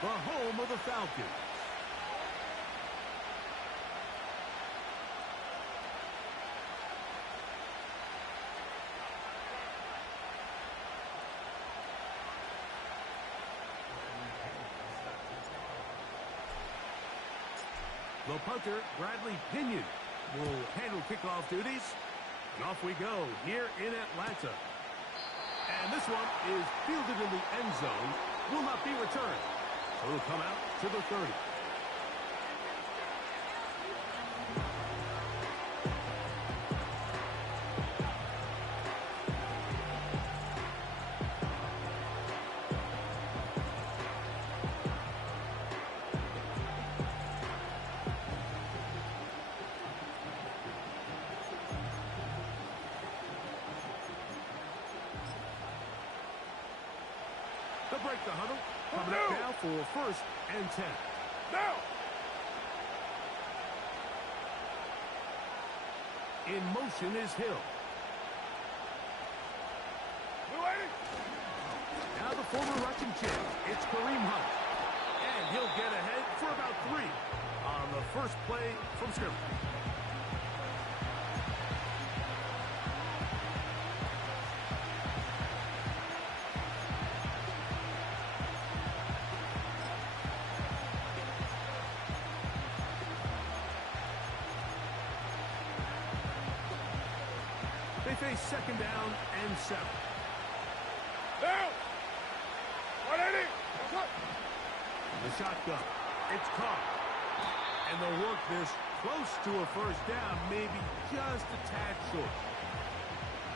the home of the Falcons. The punter, Bradley Pinion, will handle kickoff duties. And off we go here in Atlanta. And this one is fielded in the end zone. Will not be returned. So it'll come out to the 30. They'll break the huddle. Coming up now for 1st and 10. Now! In motion is Hill. Now the former rushing champ, it's Kareem Hunt. And he'll get ahead for about 3 on the first play from scrimmage. They face 2nd down and 7. Down! 180! The shotgun. It's caught. And they'll work this close to a 1st down, maybe just a tad short.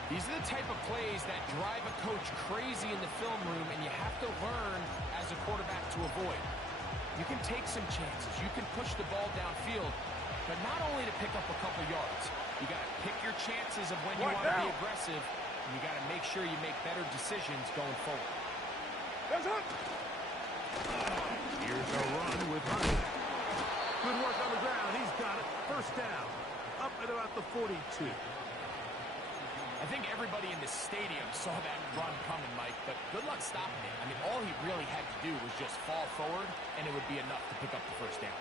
These are the type of plays that drive a coach crazy in the film room, and you have to learn as a quarterback to avoid. You can take some chances. You can push the ball downfield, but not only to pick up a couple yards. You got to pick your chances of when you want to be aggressive, and you got to make sure you make better decisions going forward. Here's a run with Hunt. Good work on the ground. He's got it. 1st down. Up at about the 42. I think everybody in the stadium saw that run coming, Mike, but good luck stopping it. I mean, all he really had to do was just fall forward, and it would be enough to pick up the 1st down.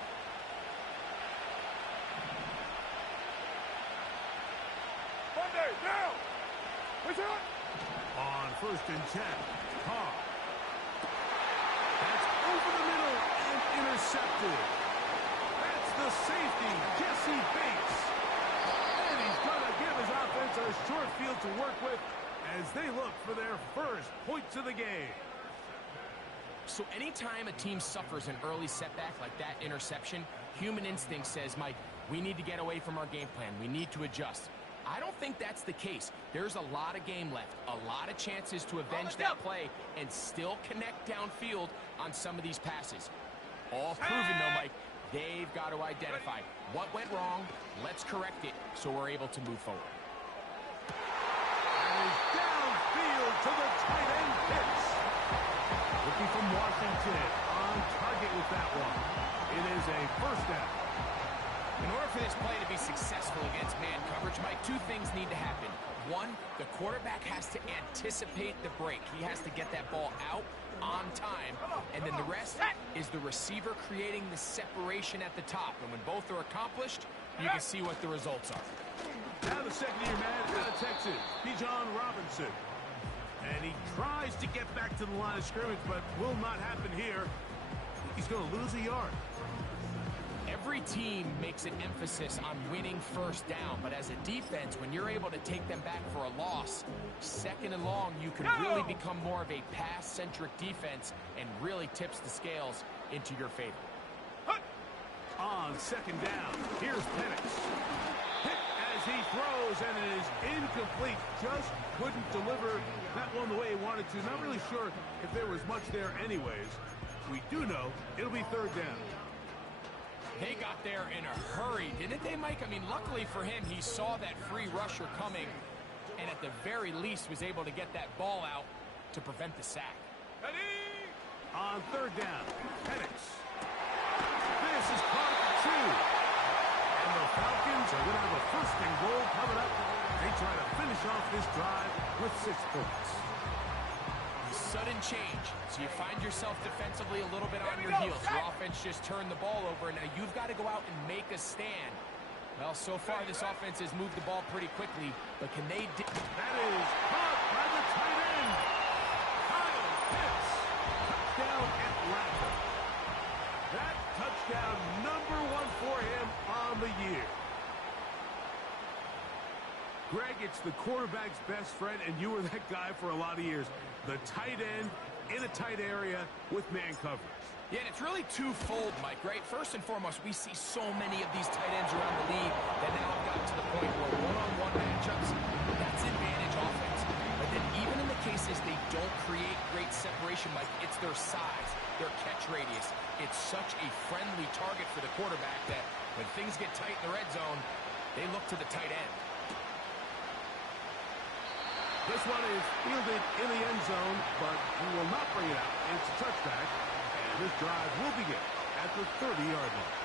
Now! On 1st and 10, Carr. That's over the middle and intercepted. That's the safety, Jesse Bates. And he's going to give his offense a short field to work with as they look for their 1st points of the game. So anytime a team suffers an early setback like that interception, human instinct says, Mike, we need to get away from our game plan. We need to adjust. I don't think that's the case. There's a lot of game left, a lot of chances to avenge that play and still connect downfield on some of these passes. All proven, though, Mike, they've got to identify what went wrong, let's correct it so we're able to move forward. And he's downfield to the tight end Pitts. Looking from Washington, on target with that one. It is a 1st down. In order for this play to be successful against man coverage, Mike, 2 things need to happen. 1, the quarterback has to anticipate the break. He has to get that ball out on time. And then the rest is the receiver creating the separation at the top. And when both are accomplished, you can see what the results are. Now the 2nd-year man out of Texas, Bijan Robinson. And he tries to get back to the line of scrimmage, but will not happen here. He's going to lose a yard. Every team makes an emphasis on winning 1st down, but as a defense, when you're able to take them back for a loss, 2nd and long, you can really become more of a pass-centric defense and really tips the scales into your favor. On 2nd down, here's Penix. Hit as he throws, and it is incomplete. Just couldn't deliver that one the way he wanted to. Not really sure if there was much there anyways. We do know it'll be 3rd down. They got there in a hurry, didn't they, Mike? I mean, luckily for him, he saw that free rusher coming and at the very least was able to get that ball out to prevent the sack. On 3rd down, Penix. This is caught at 2. And the Falcons are going to have a 1st and goal coming up. They try to finish off this drive with 6 points. sudden change. So you find yourself defensively a little bit on your heels. Your offense just turned the ball over, and now you've got to go out and make a stand. Well, so far this offense has moved the ball pretty quickly, but can they... That is caught by the tight end. Kyle Pitts. Touchdown Atlanta. That touchdown number 1 for him on the year. Greg, it's the quarterback's best friend, and you were that guy for a lot of years. The tight end in a tight area with man coverage. Yeah, and it's really twofold, Mike, right? First and foremost, we see so many of these tight ends around the league that now have gotten to the point where one-on-one matchups, that's advantage offense. But then even in the cases they don't create great separation, Mike, it's their size, their catch radius. It's such a friendly target for the quarterback that when things get tight in the red zone, they look to the tight end. This one is fielded in the end zone, but he will not bring it out. It's a touchback, and this drive will begin at the 30-yard line.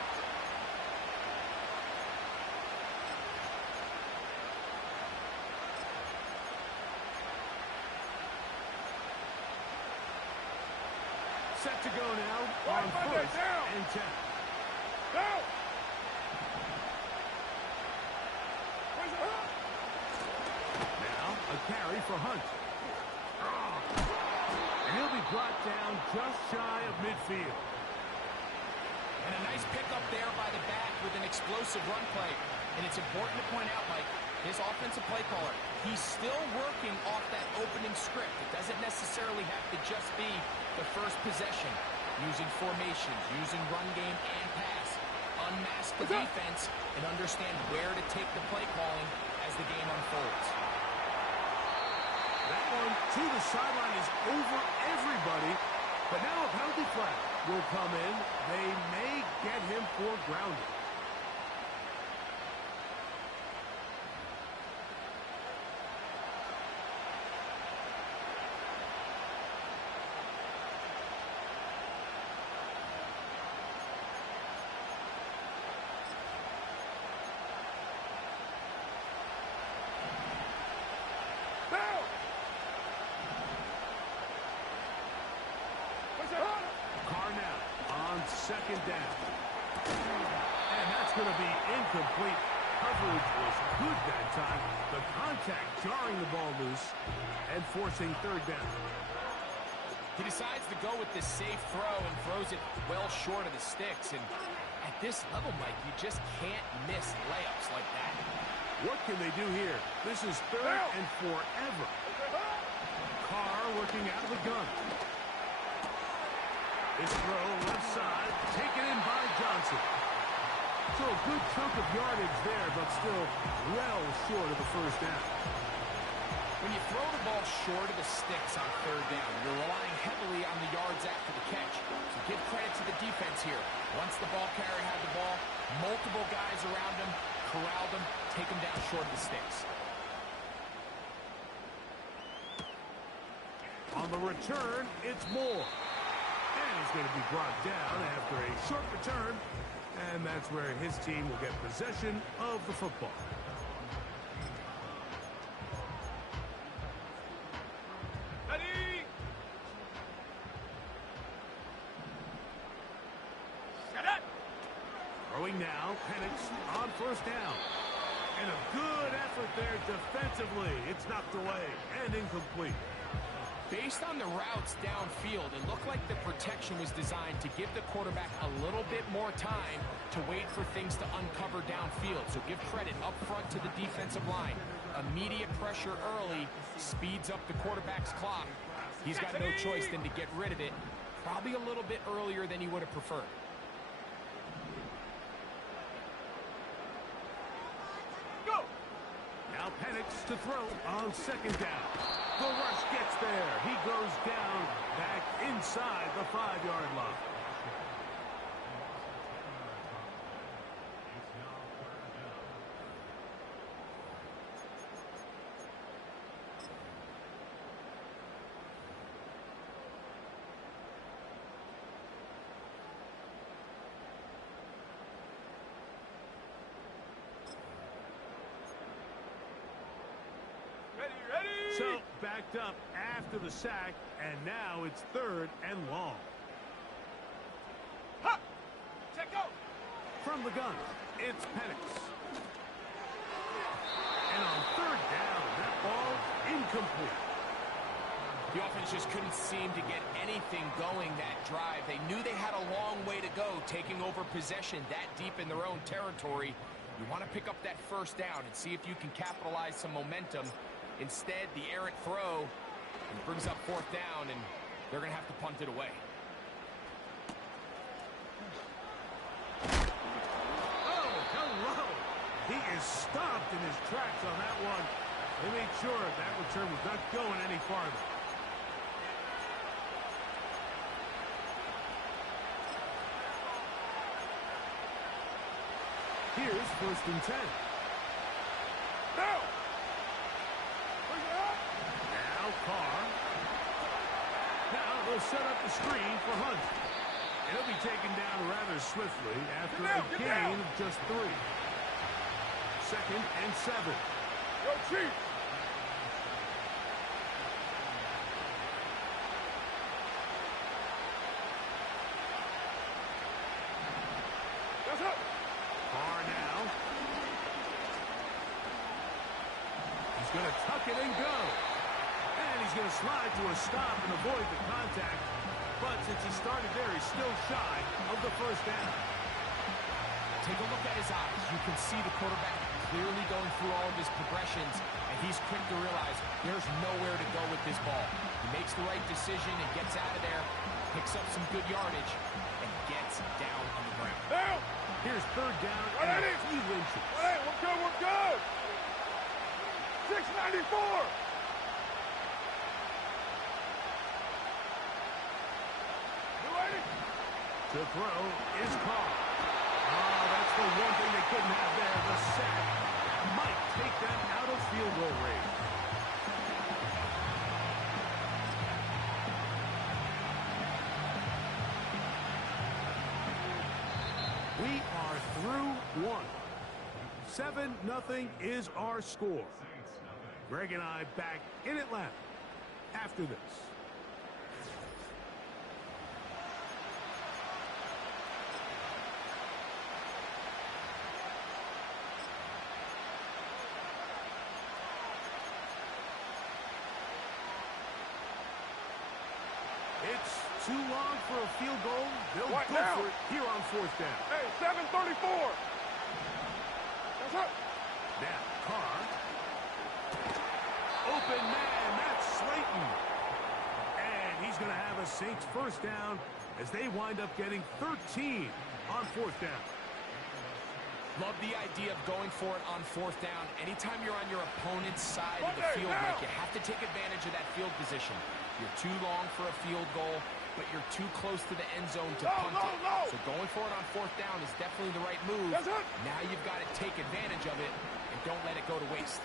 Set to go now on first and 10. Go! A carry for Hunt. And he'll be brought down just shy of midfield. And a nice pickup there by the back with an explosive run play. And it's important to point out, Mike, this offensive play caller, he's still working off that opening script. It doesn't necessarily have to just be the first possession. Using formations, using run game and pass. Unmask the defense and understand where to take the play calling as the game unfolds. That one to the sideline is over everybody. But now a penalty flag will come in. They may get him for grounding. Second down. And that's going to be incomplete. Coverage was good that time. The contact jarring the ball loose and forcing third down. He decides to go with this safe throw and throws it well short of the sticks. And at this level, Mike, you just can't miss layups like that. What can they do here? This is third and forever. Carr working out of the gun. This throw left side, taken in by Johnson. So a good chunk of yardage there, but still well short of the first down. When you throw the ball short of the sticks on third down, you're relying heavily on the yards after the catch. So give credit to the defense here. Once the ball carrier had the ball, multiple guys around him, corralled him, take him down short of the sticks. On the return, it's Moore. And he's going to be brought down after a short return. And that's where his team will get possession of the football. Ready? Set it! Throwing now, Penix on first down. And a good effort there defensively. It's knocked away and incomplete. Based on the routes downfield, it looked like the protection was designed to give the quarterback a little bit more time to wait for things to uncover downfield. So give credit up front to the defensive line. Immediate pressure early speeds up the quarterback's clock. He's got no choice than to get rid of it, probably a little bit earlier than he would have preferred. Go! Now Penix to throw on second down. The rush gets there. He goes down back inside the 5-yard line. Ready. So backed up after the sack, and now it's 3rd and long. Ha! Check go! From the gun, it's Penix. And on 3rd down, that ball incomplete. The offense just couldn't seem to get anything going that drive. They knew they had a long way to go, taking over possession that deep in their own territory. You want to pick up that 1st down and see if you can capitalize some momentum. Instead, the errant throw brings up 4th down, and they're going to have to punt it away. Oh, hello! He is stopped in his tracks on that one. They made sure that return was not going any farther. Here's 1st and 10. Now! Now Carr. Now they'll set up the screen for Hunt. He'll be taken down rather swiftly after a gain of just 3. 2nd and 7. Yo, Chief! That's up! Carr now. He's going to tuck it and go. And he's going to slide to a stop and avoid the contact. But since he started there, he's still shy of the 1st down. Take a look at his eyes. You can see the quarterback clearly going through all of his progressions, and he's quick to realize there's nowhere to go with this ball. He makes the right decision and gets out of there, picks up some good yardage, and gets down on the ground. Now! Here's 3rd down and a few inches. Hey, we're good, we're good! 694! To throw is Carr. Oh, that's the one thing they couldn't have there. The sack might take them out of field goal range. We are through 1. 7-0 is our score. Greg and I back in Atlanta after this. It's too long for a field goal. They'll go for it here on 4th down. Hey, 734. That's up. Now, Carr. Open man, that's Slayton. And he's going to have a Saints 1st down as they wind up getting 13 on 4th down. Love the idea of going for it on 4th down. Anytime you're on your opponent's side of the field, Mike, you have to take advantage of that field position. You're too long for a field goal, but you're too close to the end zone to punt it. So going for it on 4th down is definitely the right move. Now you've got to take advantage of it and don't let it go to waste.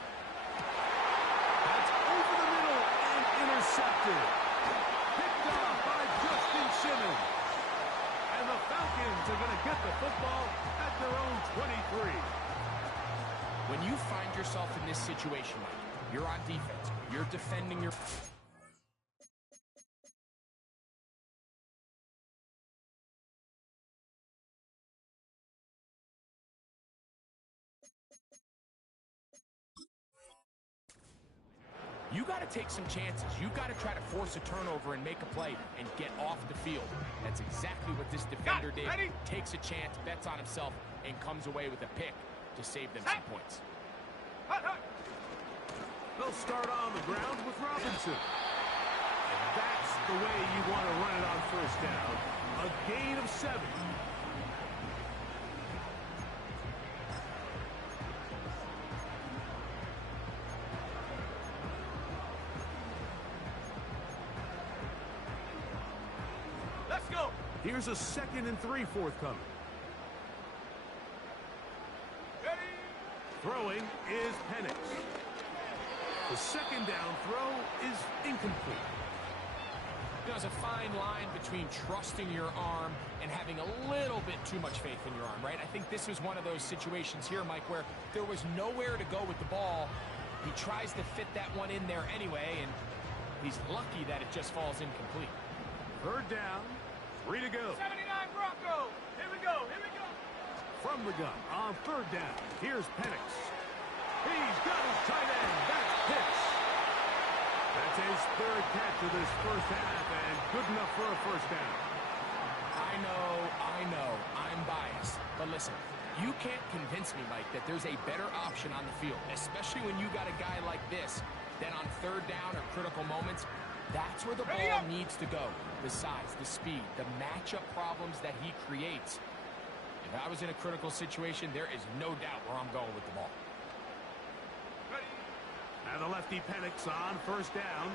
That's over the middle and intercepted. Picked off by Justin Simmons. And the Falcons are going to get the football at their own 23. When you find yourself in this situation, Mike, you're on defense. You're defending your... You got to take some chances. You got to try to force a turnover and make a play and get off the field. That's exactly what this defender did. Takes a chance, bets on himself, and comes away with a pick to save them some points. They'll start on the ground with Robinson. And that's the way you want to run it on 1st down. A gain of 7. Let's go. Here's a 2nd and 3 forthcoming. Ready? Throwing is Penix. The 2nd down throw is incomplete. There's a fine line between trusting your arm and having a little bit too much faith in your arm, right? I think this was one of those situations here, Mike, where there was nowhere to go with the ball, He tries to fit that one in there anyway, and he's lucky that it just falls incomplete. Third down, 3 to go. 79 Bronco. Here we go. Here we go. From the gun on third down, here's Penix. He's got his tight end. That's Pitts. That's his third catch of this first half, and good enough for a first down. I know, I'm biased. But listen, you can't convince me, Mike, that there's a better option on the field, especially when you got a guy like this, then on third down or critical moments, that's where the ball needs to go. The size, the speed, the matchup problems that he creates. If I was in a critical situation, there is no doubt where I'm going with the ball. And the lefty Penix on first down.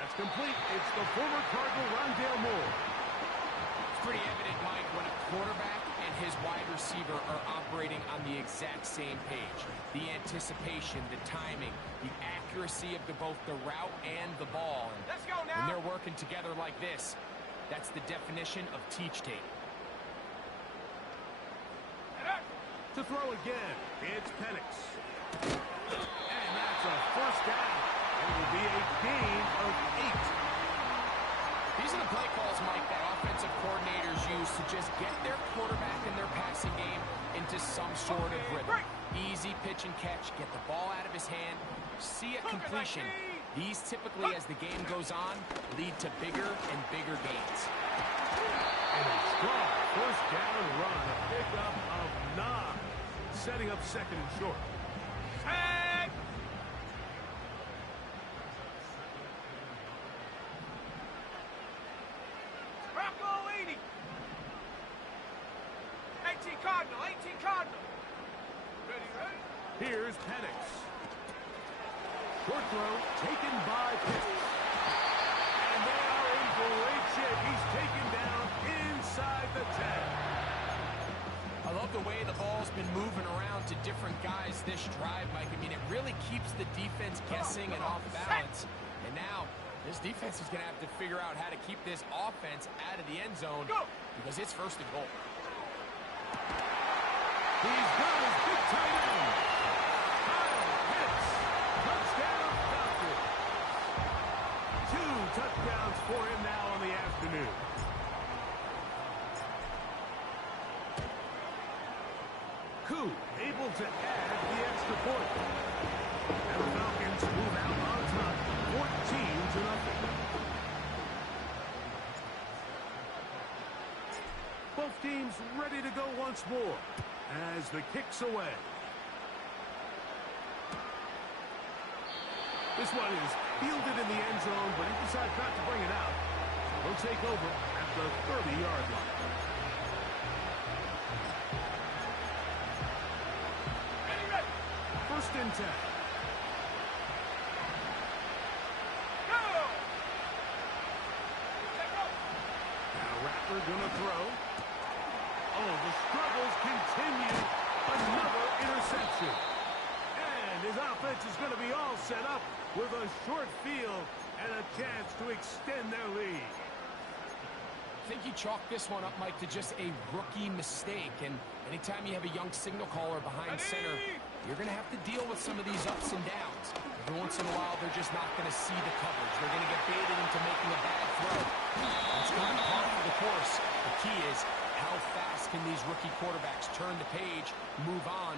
That's complete. It's the former Cardinal Rondale Moore. It's pretty evident, Mike, when a quarterback and his wide receiver are operating on the exact same page. The anticipation, the timing, the accuracy of both the route and the ball. And Let's go now. when they're working together like this, that's the definition of teach tape. To throw again, it's Penix. And that's a first down. It will be a gain of 8. These are the play calls, Mike, that offensive coordinators use to just get their quarterback and their passing game into some sort of rhythm. Easy pitch and catch, get the ball out of his hand, see a completion. These typically, as the game goes on, lead to bigger and bigger gains. And a strong first down run, a pickup of 9, setting up second and short. Tag. Bronco 80. 18 Cardinal. 18 Cardinal. Ready, ready. Here's Penix. Short throw taken by Pitts. And they are in great shape. He's taken down inside the 10. I love the way the ball's been moving around to different guys this drive, Mike. I mean, it really keeps the defense guessing and off balance. And now, this defense is going to have to figure out how to keep this offense out of the end zone because it's first and goal. He's got his big tight end. Kyle Pitts. Touchdown, Falcons. 2 touchdowns for him now on the afternoon. Koo able to add the extra point. And the Falcons move out on top, 14-0. Both teams ready to go once more as the kick's away. This one is fielded in the end zone, but he decides not to bring it out. He'll take over at the 30-yard line. First and 10. Go. Now Rapper gonna throw. Oh, the struggles continue. Another interception. And his offense is going to be all set up with a short field and a chance to extend their lead. I think you chalk this one up, Mike, to just a rookie mistake. And anytime you have a young signal caller behind center, you're going to have to deal with some of these ups and downs. Every once in a while, they're just not going to see the coverage. They're going to get baited into making a bad throw. It's kind of part of the course. The key is how fast can these rookie quarterbacks turn the page, move on,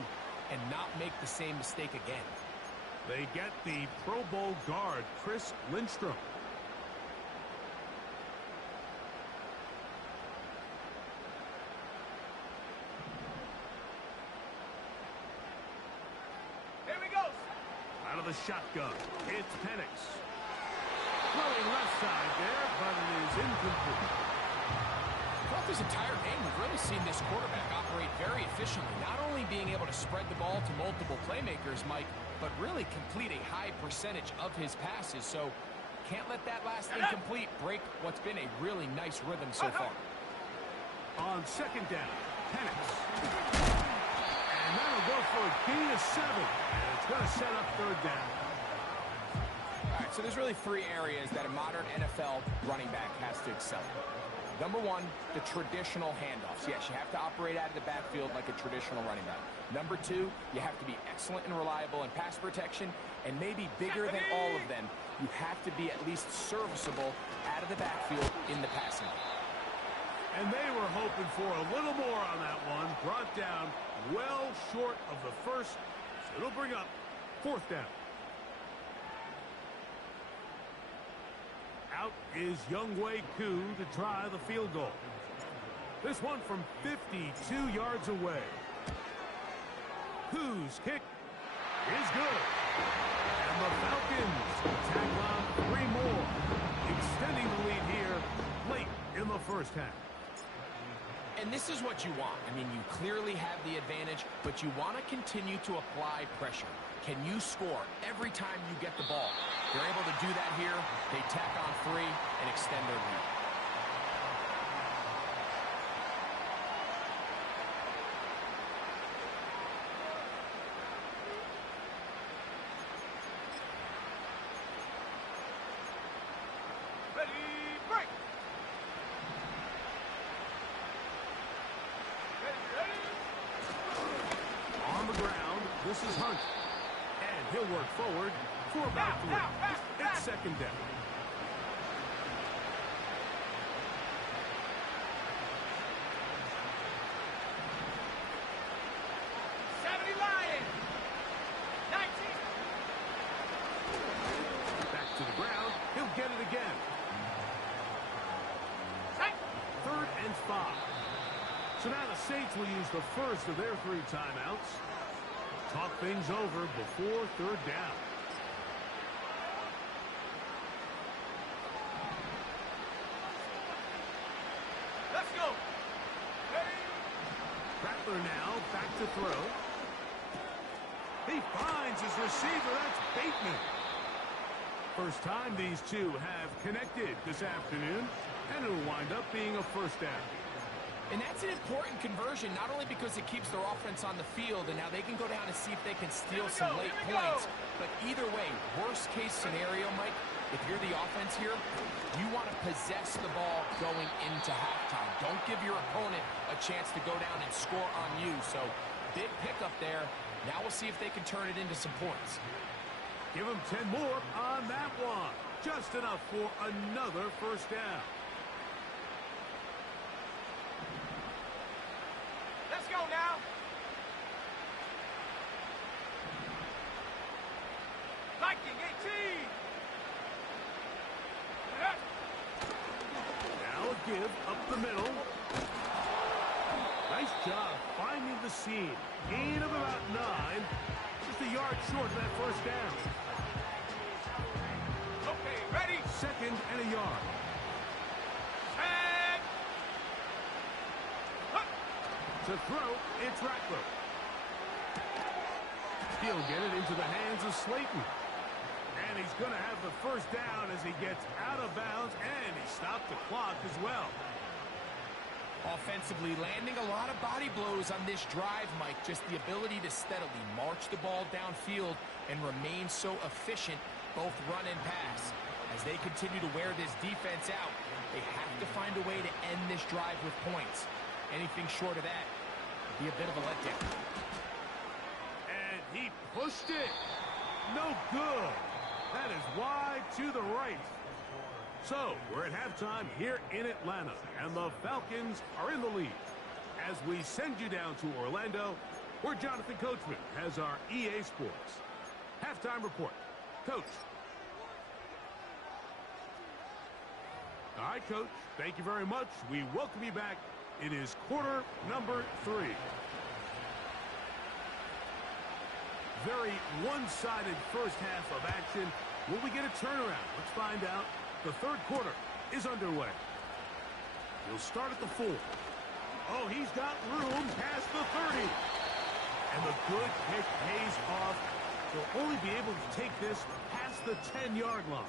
and not make the same mistake again. They get the Pro Bowl guard, Chris Lindstrom. Out of the shotgun, it's Penix. Throwing left side there, but it is incomplete. Throughout this entire game, we've really seen this quarterback operate very efficiently, not only being able to spread the ball to multiple playmakers, Mike, but really complete a high percentage of his passes. So can't let that last incomplete break what's been a really nice rhythm so far. On second down, Penix. And that'll go for a gain of 7. And it's going to set up third down. All right, so there's really 3 areas that a modern NFL running back has to excel. Number one, the traditional handoffs. Yes, you have to operate out of the backfield like a traditional running back. Number two, you have to be excellent and reliable in pass protection, and maybe bigger than all of them, you have to be at least serviceable out of the backfield in the passing game. And they were hoping for a little more on that one. Brought down well short of the first, so it'll bring up fourth down. Out is Younghoe Koo to try the field goal. This one from 52 yards away. Koo's kick is good. And the Falcons tack on 3 more, extending the lead here late in the first half. And this is what you want. I mean, you clearly have the advantage, but you want to continue to apply pressure. Can you score every time you get the ball? They're able to do that here. They tack on 3 and extend their lead. Ready, break! On the ground, this is Hunt. And he'll work forward for about 3. It's second down. Back to the ground. He'll get it again. 3rd and 5. So now the Saints will use the first of their 3 timeouts. Talk things over before 3rd down. Let's go! Ready? Rattler now back to throw. He finds his receiver. That's Bateman. First time these two have connected this afternoon, and it'll wind up being a first down. And that's an important conversion, not only because it keeps their offense on the field, and now they can go down and see if they can steal some late points. But either way, worst case scenario, Mike, if you're the offense here, you want to possess the ball going into halftime. Don't give your opponent a chance to go down and score on you. So big pickup there. Now we'll see if they can turn it into some points. Give them 10 more on that one. Just enough for another first down. Let's go now! Viking 18! Now a give up the middle. Nice job finding the seam. Gain of about 9. Just a yard short of that first down. Okay, ready? 2nd and a yard. And... To throw, it's Rattler. He'll get it into the hands of Slayton. And he's going to have the first down as he gets out of bounds, and he stopped the clock as well. Offensively, landing a lot of body blows on this drive, Mike. Just the ability to steadily march the ball downfield and remain so efficient, both run and pass. As they continue to wear this defense out, they have to find a way to end this drive with points. Anything short of that would be a bit of a letdown. And he pushed it. No good. That is wide to the right. So, we're at halftime here in Atlanta, and the Falcons are in the lead. As we send you down to Orlando, where Jonathan Coachman has our EA Sports halftime report. Coach. All right, Coach. Thank you very much. We welcome you back. It is quarter number 3. Very one-sided first half of action. Will we get a turnaround? Let's find out. The 3rd quarter is underway. We'll start at the 4. Oh, he's got room past the 30. And the good kick pays off. They'll only be able to take this past the 10-yard line.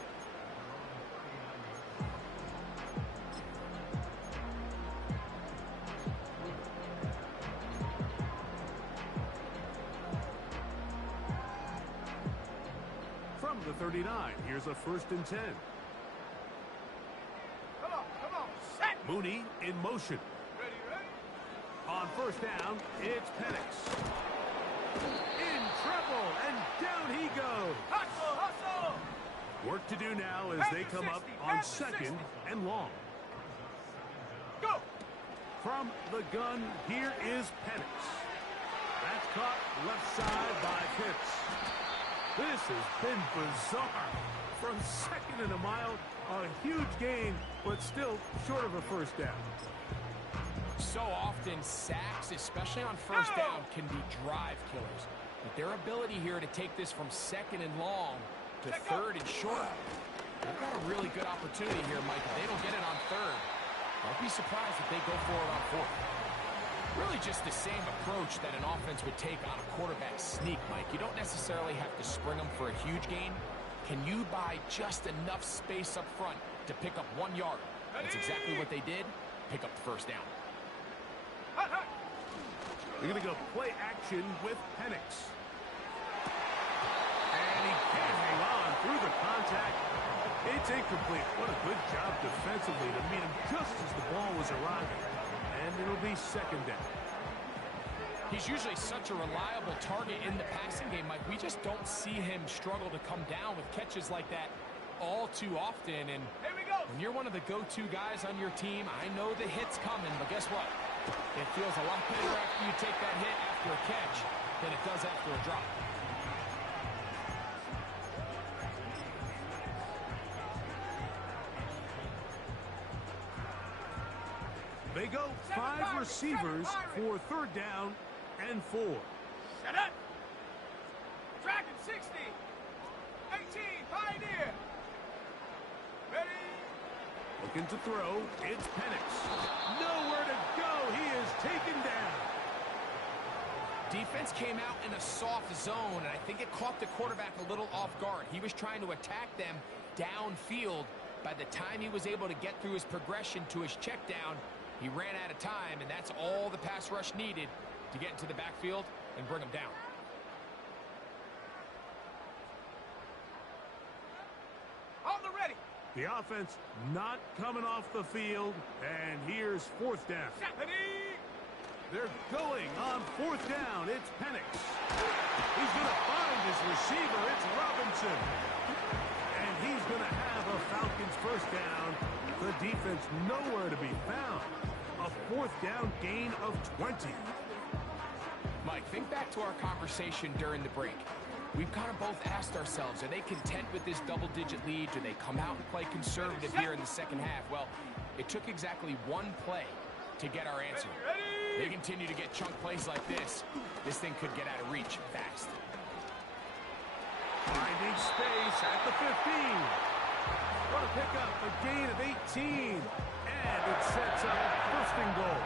From the 39, here's a 1st and 10. Come on, set! Mooney in motion. Ready, ready. On first down, it's Penix. In trouble, and down he goes. Hustle, hustle. Work to do now as they come up on second and long. Go. From the gun, here is Penix. That's caught left side by Pitts. This has been bizarre. From second and a mile, a huge gain, but still short of a first down. So often, sacks, especially on first down, can be drive killers. But their ability here to take this from second and long to third and short, they've got a really good opportunity here, Mike. If they don't get it on third, don't be surprised if they go for it on fourth. Really just the same approach that an offense would take on a quarterback sneak, Mike. You don't necessarily have to spring them for a huge gain. Can you buy just enough space up front to pick up 1 yard? That's exactly what they did. Pick up the first down. They're going to go play action with Penix. And he can't hang on through the contact. It's incomplete. What a good job defensively to meet him just as the ball was arriving. And it'll be second down. He's usually such a reliable target in the passing game, Mike. We just don't see him struggle to come down with catches like that all too often. And Here we go. when you're one of the go-to guys on your team, I know the hit's coming, but guess what? It feels a lot better after you take that hit after a catch than it does after a drop. They go 5 receivers for third down and 4. Set up. Dragon 60. 18. Pioneer. Ready. Looking to throw. It's Penix. Nowhere to go. He is taken down. Defense came out in a soft zone, and I think it caught the quarterback a little off guard. He was trying to attack them downfield. By the time he was able to get through his progression to his check down, he ran out of time, and that's all the pass rush needed to get into the backfield and bring him down. On the ready. The offense not coming off the field, and here's fourth down. Ready. They're going on fourth down. It's Penix. He's going to find his receiver. It's Robinson. And he's going to have a Falcons first down. The defense nowhere to be found. A fourth down gain of 20. Mike, think back to our conversation during the break. We've kind of both asked ourselves, are they content with this double-digit lead? Do they come out and play conservative here in the second half? Well, it took exactly one play to get our answer. They continue to get chunk plays like this. This thing could get out of reach fast. Finding space at the 15. Going to pick up a gain of 18. And it sets up first and goal.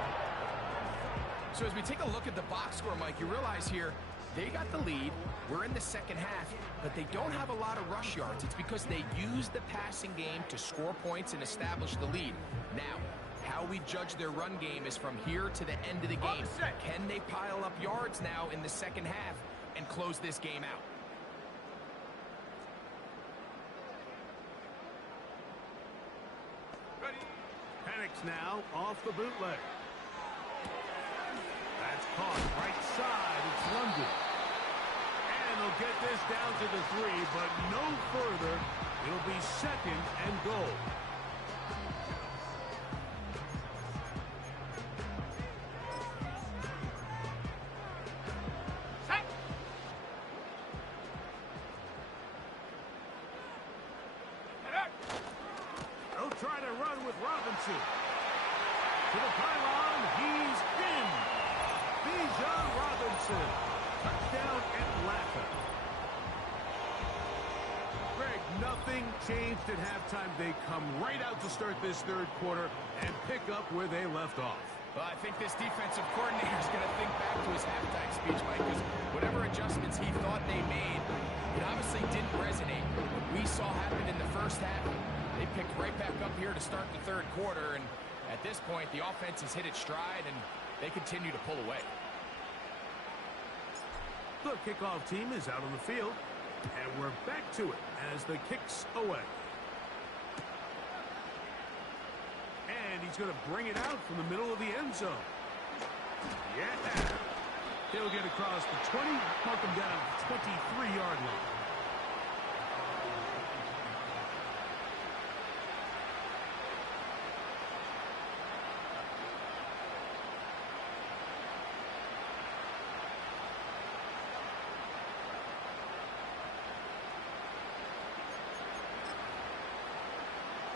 So as we take a look at the box score, Mike, you realize here, they got the lead. We're in the second half, but they don't have a lot of rush yards. It's because they use the passing game to score points and establish the lead. Now, how we judge their run game is from here to the end of the game. Can they pile up yards now in the second half and close this game out? Ready. Penix now off the bootleg. That's caught right side. It's London. And they'll get this down to the 3, but no further. It'll be second and goal. Set. They'll try to run with Robinson. To the pylon, he's in. Bijan Robinson. Touchdown Atlanta. Greg, nothing changed at halftime. They come right out to start this third quarter and pick up where they left off. Well, I think this defensive coordinator is going to think back to his halftime speech, Mike, because whatever adjustments he thought they made, it obviously didn't resonate. What we saw happen in the first half, they picked right back up here to start the third quarter, and at this point, the offense has hit its stride, and they continue to pull away. The kickoff team is out on the field, and we're back to it as the kick's away. And he's going to bring it out from the middle of the end zone. Yeah. He'll get across the 20, mark him down at the 23-yard line.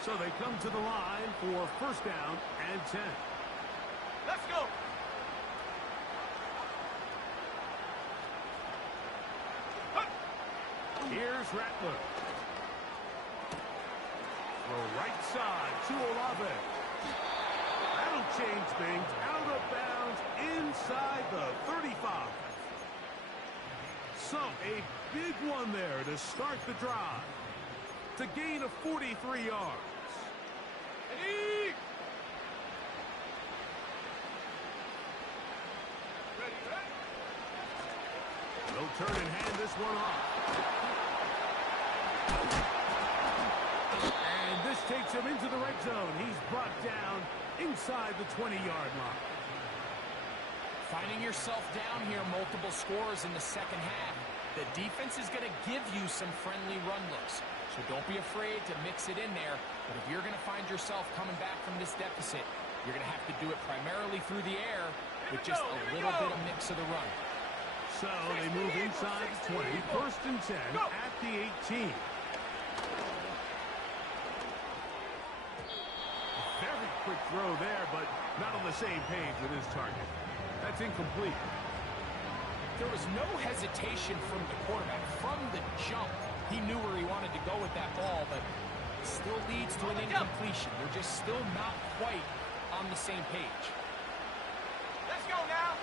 So they come to the line for first down and 10. Let's go. Here's Rattler. Throw right side to Olave. That'll change things. Out of bounds inside the 35. So a big one there to start the drive. To gain of 43 yards. Ready? They'll turn and hand this one off. And this takes him into the red zone. He's brought down inside the 20-yard line. Finding yourself down here multiple scores in the second half. The defense is going to give you some friendly run looks. So don't be afraid to mix it in there. But if you're going to find yourself coming back from this deficit, you're going to have to do it primarily through the air with just a little bit of mix of the run. So they move inside the 20, first and 10 at the 18. Very quick throw there, but not on the same page with his target. That's incomplete. There was no hesitation from the quarterback. From the jump, he knew where he wanted to go with that ball, but it still leads to an incompletion. They're just still not quite on the same page. Let's go now.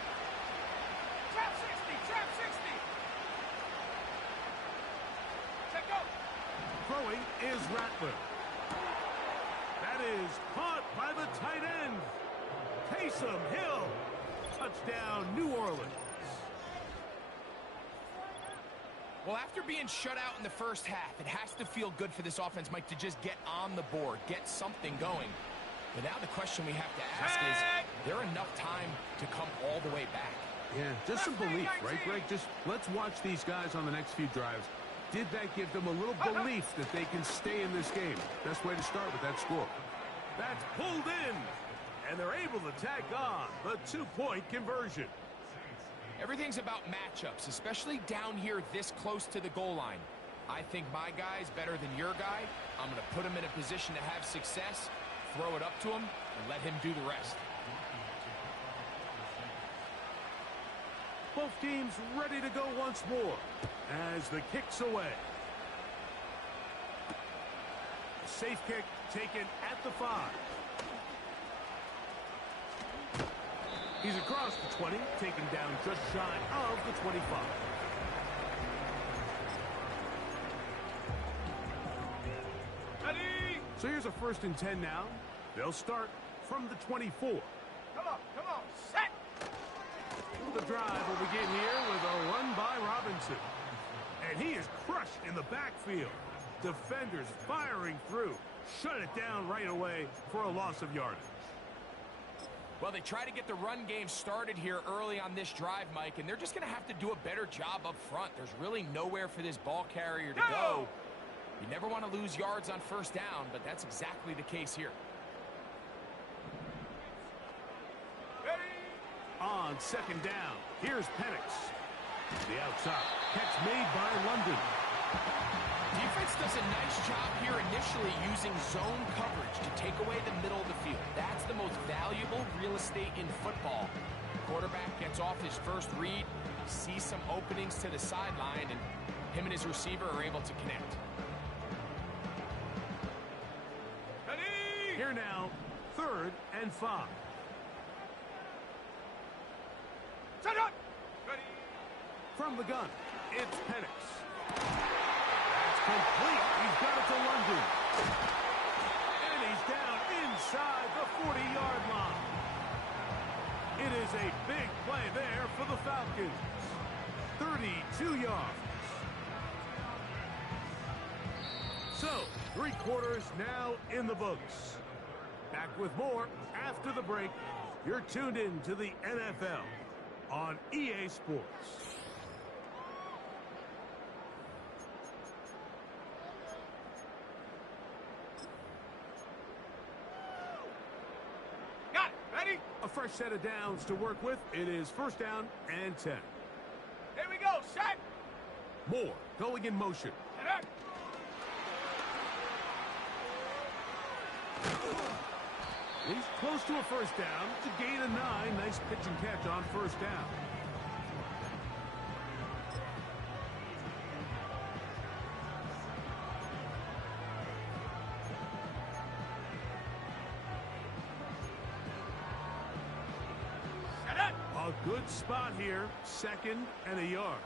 Trap 60, trap 60. Check go. Throwing is Rattler. That is caught by the tight end. Taysom Hill. Touchdown, New Orleans. Well, after being shut out in the first half, it has to feel good for this offense, Mike, to just get on the board, get something going. But now the question we have to ask is there enough time to come all the way back? Yeah, just some belief, right, Greg? Just let's watch these guys on the next few drives. Did that give them a little belief that they can stay in this game? Best way to start with that score. That's pulled in, and they're able to tack on the two-point conversion. Everything's about matchups, especially down here this close to the goal line. I think my guy's better than your guy. I'm going to put him in a position to have success, throw it up to him, and let him do the rest. Both teams ready to go once more as the kick's away. Safe kick taken at the 5. He's across the 20, taken down just shy of the 25. Ready? So here's a first and 10 now. They'll start from the 24. Come on, set. The drive will begin here with a run by Robinson. And he is crushed in the backfield. Defenders firing through. Shut it down right away for a loss of yardage. Well, they try to get the run game started here early on this drive, Mike, and they're just going to have to do a better job up front. There's really nowhere for this ball carrier to go. You never want to lose yards on first down, but that's exactly the case here. On second down, here's Penix. The outside. Catch made by London. Defense does a nice job here initially using zone coverage to take away the middle of the field. That's the most valuable real estate in football. Quarterback gets off his first read, sees some openings to the sideline, and him and his receiver are able to connect. Ready? Here now, 3rd and 5. Set up. Ready? From the gun, it's Penix. That's complete. He's got it to London. And he's down inside the 40-yard line. It is a big play there for the Falcons. 32 yards. So, 3 quarters now in the books. Back with more after the break. You're tuned in to the NFL on EA Sports. Got it. Ready? A fresh set of downs to work with. It is first down and 10. Here we go. Set. Moore going in motion. And up. He's close to a first down. It's a gain of 9. Nice pitch and catch on first down. And up. A good spot here. Second and a yard.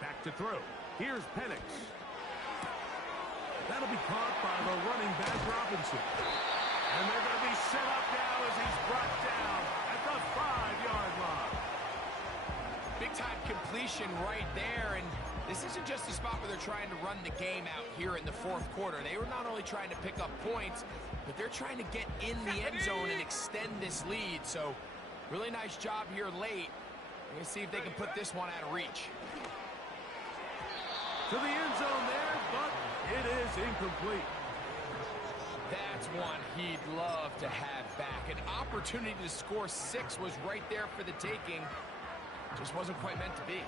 Back to throw. Here's Penix. That'll be caught by the running back Robinson. And they're going to be set up now as he's brought down at the 5-yard line. Big-time completion right there, and this isn't just a spot where they're trying to run the game out here in the fourth quarter. They were not only trying to pick up points, but they're trying to get in the end zone and extend this lead. So, really nice job here late. We're going to see if they can put this one out of reach. To the end zone there, but it is incomplete. That's one he'd love to have back. An opportunity to score 6 was right there for the taking. Just wasn't quite meant to be.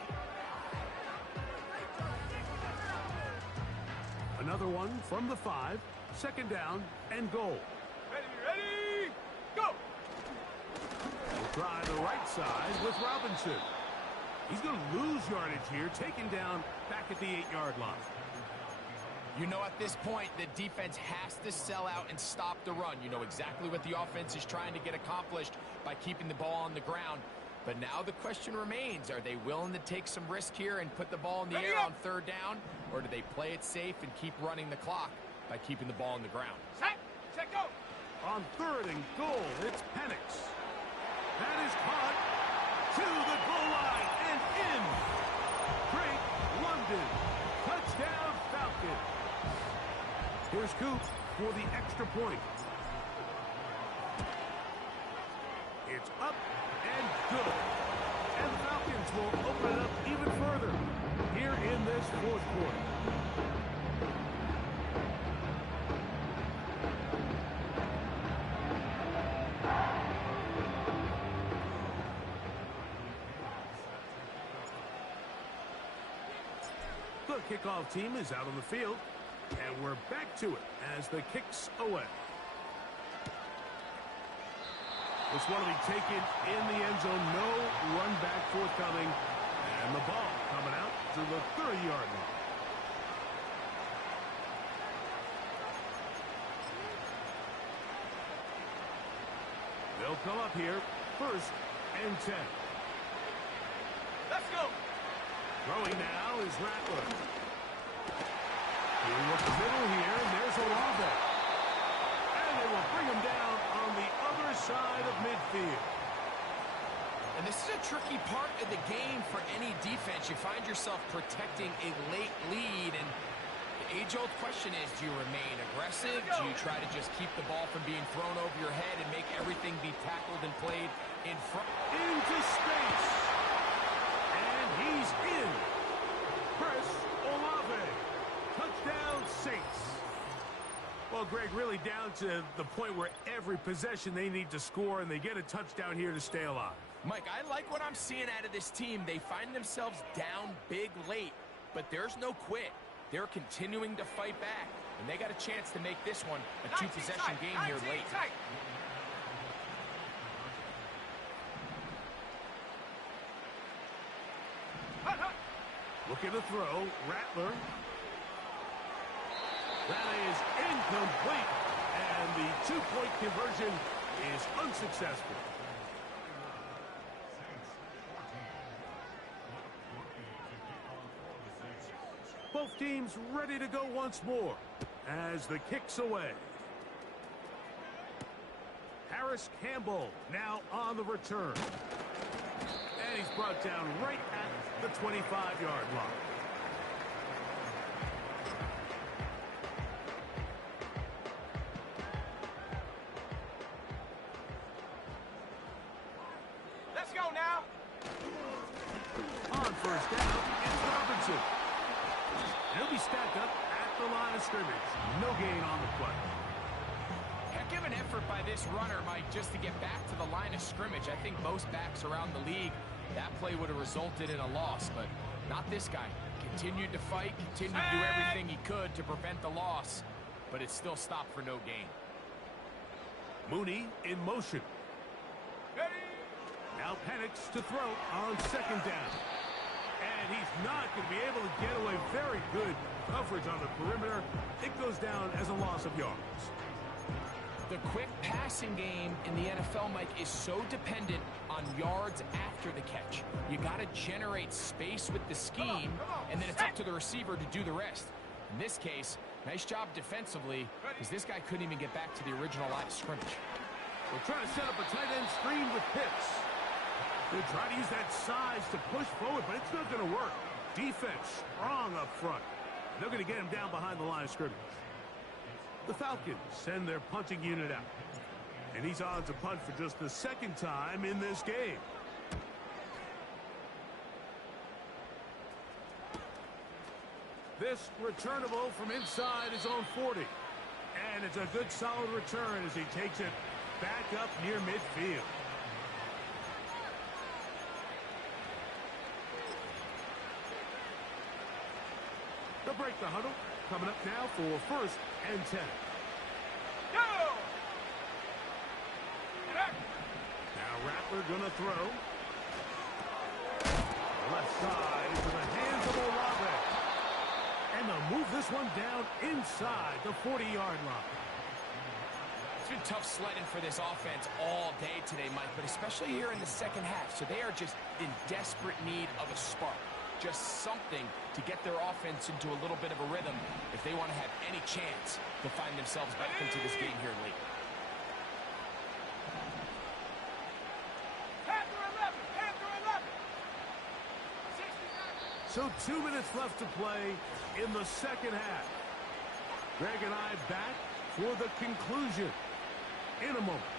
Another one from the 5. Second down and goal. Ready, go! We'll try the right side with Robinson. He's going to lose yardage here, taken down back at the 8-yard line. You know, at this point, the defense has to sell out and stop the run. You know exactly what the offense is trying to get accomplished by keeping the ball on the ground. But now the question remains, are they willing to take some risk here and put the ball in the air on third down? Or do they play it safe and keep running the clock by keeping the ball on the ground? Set, go! On third and goal, it's Penix. That is caught to the goal line and in. Drake London. Touchdown Falcons. Here's Coop for the extra point. It's up and good. And the Falcons will open it up even further here in this fourth quarter. The kickoff team is out on the field, and we're back to it as the kick's away. This one will be taken in the end zone. No run back forthcoming, and the ball coming out to the 30-yard line. They'll come up here, first and 10. Let's go! Throwing now is Rattler. He looks middle here, and there's Olave. And they will bring him down on the other side of midfield. And this is a tricky part of the game for any defense. You find yourself protecting a late lead, and the age-old question is, do you remain aggressive? Do you try to just keep the ball from being thrown over your head and make everything be tackled and played in front? Into space. And he's in. Chris Olave. Touchdown Saints. Well, Greg, really down to the point where every possession they need to score, and they get a touchdown here to stay alive. Mike, I like what I'm seeing out of this team. They find themselves down big late, but there's no quit. They're continuing to fight back, and they got a chance to make this one a two-possession game here late. Looking to throw, Rattler. That is incomplete, and the two-point conversion is unsuccessful. Both teams ready to go once more as the kick's away. Harris Campbell now on the return. And he's brought down right at the 25-yard line. first down. It's Robinson. He'll be stacked up at the line of scrimmage. No gain on the play. Heck of an effort by this runner, Mike, just to get back to the line of scrimmage. I think most backs around the league, that play would have resulted in a loss, but not this guy. Continued to fight, continued to do everything he could to prevent the loss, but it still stopped for no gain. Mooney in motion. Now Penix to throw on second down. And he's not going to be able to get away. Very good coverage on the perimeter. It goes down as a loss of yards. The quick passing game in the NFL, Mike, is so dependent on yards after the catch. You got to generate space with the scheme, and then it's up to the receiver to do the rest. In this case, nice job defensively, because this guy couldn't even get back to the original line of scrimmage. We're trying to set up a tight end screen with Pitts. They're trying to use that size to push forward, but it's not going to work. Defense strong up front. They're going to get him down behind the line of scrimmage. The Falcons send their punting unit out. And he's on to punt for just the second time in this game. This returnable from inside his own 40. And it's a good solid return as he takes it back up near midfield. They'll break the huddle. Coming up now for first and 10. Go! Now Rattler gonna throw. Left side into the hands of Olave. And they'll move this one down inside the 40-yard line. It's been tough sledding for this offense all day today, Mike, but especially here in the second half. So they are just in desperate need of a spark. Just something to get their offense into a little bit of a rhythm if they want to have any chance to find themselves back into this game here late. So 2 minutes left to play in the second half. Greg and I back for the conclusion in a moment.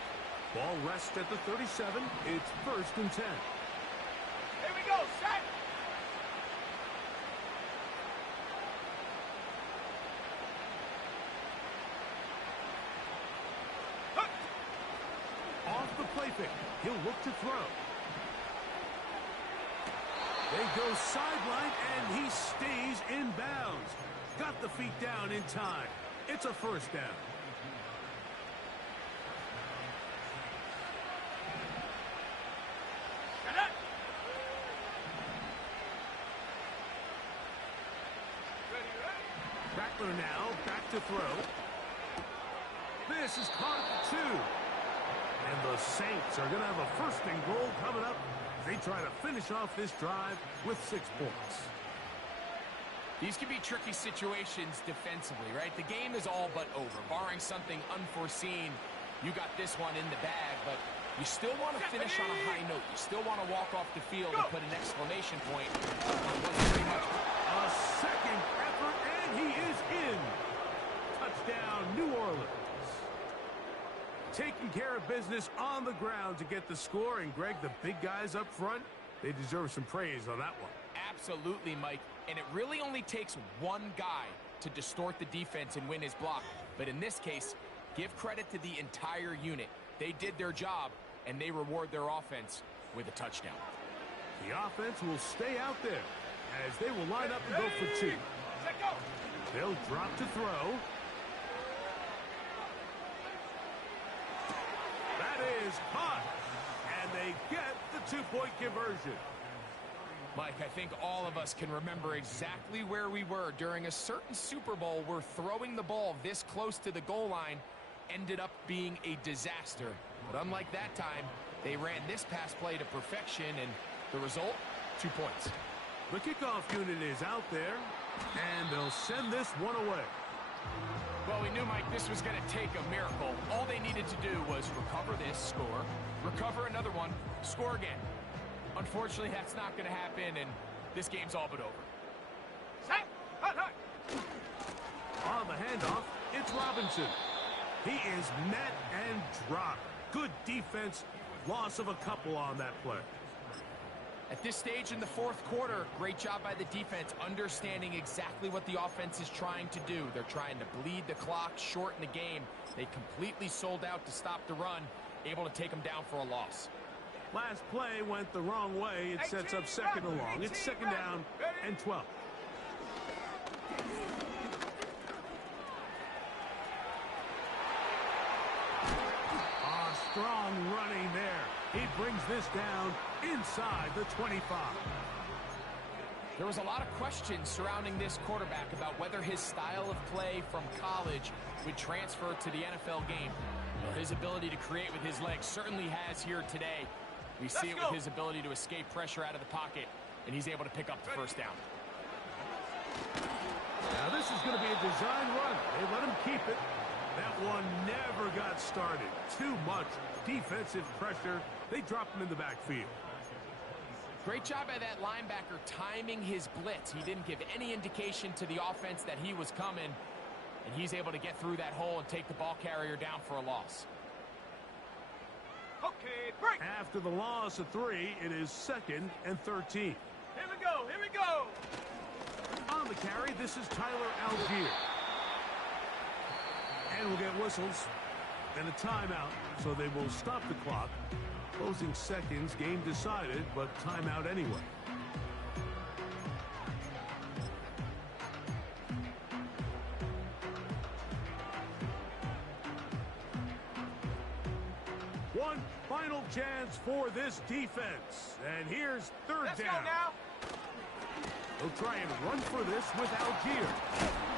Ball rests at the 37. It's first and 10. Here we go, set! Off the play fake. He'll look to throw. They go sideline, and he stays in bounds. Got the feet down in time. It's a first down. Rattler now back to throw. This is caught at the 2. And the Saints are going to have a first and goal coming up. They try to finish off this drive with 6 points. These can be tricky situations defensively, right? The game is all but over. Barring something unforeseen, you got this one in the bag, but you still want to finish on a high note. You still want to walk off the field and put an exclamation point on what's pretty much a second effort, and he is in. Touchdown, New Orleans. Taking care of business on the ground to get the score. And, Greg, the big guys up front, they deserve some praise on that one. Absolutely, Mike. And it really only takes one guy to distort the defense and win his block. But in this case, give credit to the entire unit. They did their job, and they reward their offense with a touchdown. The offense will stay out there as they will line up and go for 2. They'll drop to throw. Is caught, and they get the 2-point conversion. Mike, I think all of us can remember exactly where we were during a certain Super Bowl where throwing the ball this close to the goal line ended up being a disaster. But unlike that time, they ran this pass play to perfection, and the result, 2 points. The kickoff unit is out there, and they'll send this one away. Well, we knew, Mike, this was going to take a miracle. All they needed to do was recover this, score, recover another one, score again. Unfortunately, that's not going to happen, and this game's all but over. Set! Hut, hut. On the handoff, it's Robinson. He is met and dropped. Good defense. Loss of a couple on that play. At this stage in the fourth quarter, great job by the defense, understanding exactly what the offense is trying to do. They're trying to bleed the clock, shorten the game. They completely sold out to stop the run, able to take them down for a loss. Last play went the wrong way. It sets up second and long. It's second down and 12. Strong running there. He brings this down inside the 25. There was a lot of questions surrounding this quarterback about whether his style of play from college would transfer to the NFL game. Well, his ability to create with his legs certainly has here today. We see it with his ability to escape pressure out of the pocket, and he's able to pick up the first down. Now this is going to be a design run. They let him keep it. That one never got started. Too much defensive pressure. They dropped him in the backfield. Great job by that linebacker timing his blitz. He didn't give any indication to the offense that he was coming, and he's able to get through that hole and take the ball carrier down for a loss. Okay, break. After the loss of 3, it is 2nd and 13. Here we go, here we go. On the carry, this is Tyler Algier. And we'll get whistles and a timeout, so they will stop the clock. Closing seconds, game decided, but timeout anyway. One final chance for this defense. And here's third down. Let's go now. They'll try and run for this with Algier.